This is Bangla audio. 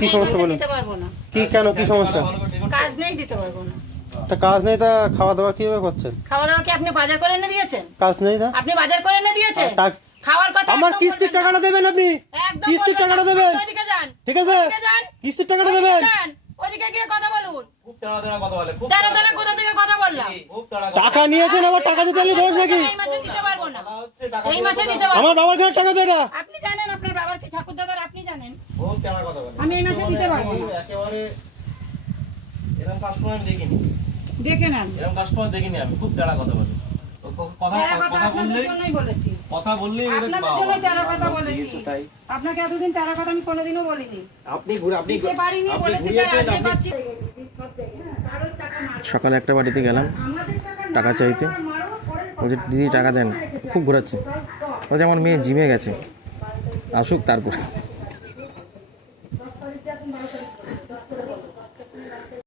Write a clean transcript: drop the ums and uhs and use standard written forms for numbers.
কি সমস্যা বলুন? দিতে পারবো না। কি কেন কি সমস্যা? কাজ নেই, দিতে পারবো না। তা কাজ নেই, তা খাওয়া দাওয়া কিভাবে করছেন? খাওয়া দাওয়া কি আপনি বাজার করে এনে দিয়েছেন? কাজ নেই না? আপনি বাজার করে এনে দিয়েছেন? খাওয়ার কথা আমার একদম কিস্তির বলবেন না। টাকাটা দেবেন আপনি, একদম কিস্তির বলবেন টাকাটা না। দেবেন, ওইদিকে যান, ঠিক আছে? ওইদিকে যান, কিস্তির টাকাটা ওইদিকে দেবেন। যান, ওইদিকে গিয়ে কথা বলুন। খুব তাড়া তাড়া কথা বলে, খুব দাঁড়া দাঁড়া, কোথা থেকে কথা বললাম? খুব তাড়া টাকা নিয়েছেন, আবার টাকা দিতে হলে দোষ নাকি? এই মাসে দিতে পারবো না, হচ্ছে, টাকা এই মাসে দিতে পারবো আমার না। বাবার কাছে টাকা দেয় না। আপনি জানেন আপনার বাবার কি ঠাকুর দাদার, আপনি জানেন। খুব তাড়া কথা বলে। আমি এই মাসে দিতে পারবো না। একেবারে এরকম কাস্টমার আমি দেখিনি, দেখে নেন। এরকম কাস্টমার দেখিনি আমি, খুব তাড়া কথা বলে। কথা তেরা কথা কথা আপনাদের বললেই জন্যই বলেছি, কথা বললেই আপনাদের জন্য তেরা কথা বলেছি। আপনাকে এতদিন তেরা কথা আমি কোনোদিনও বলিনি। আপনি ঘুরে আপনি দিতে পারিনি বলেছি, স্যার আজকে পাচ্ছি। সকালে একটা বাড়িতে গেলাম টাকা চাইতে, বলছে দিদি টাকা দেন, খুব ঘোরাচ্ছে। বলছে আমার মেয়ে জিমে গেছে, আসুক তারপর।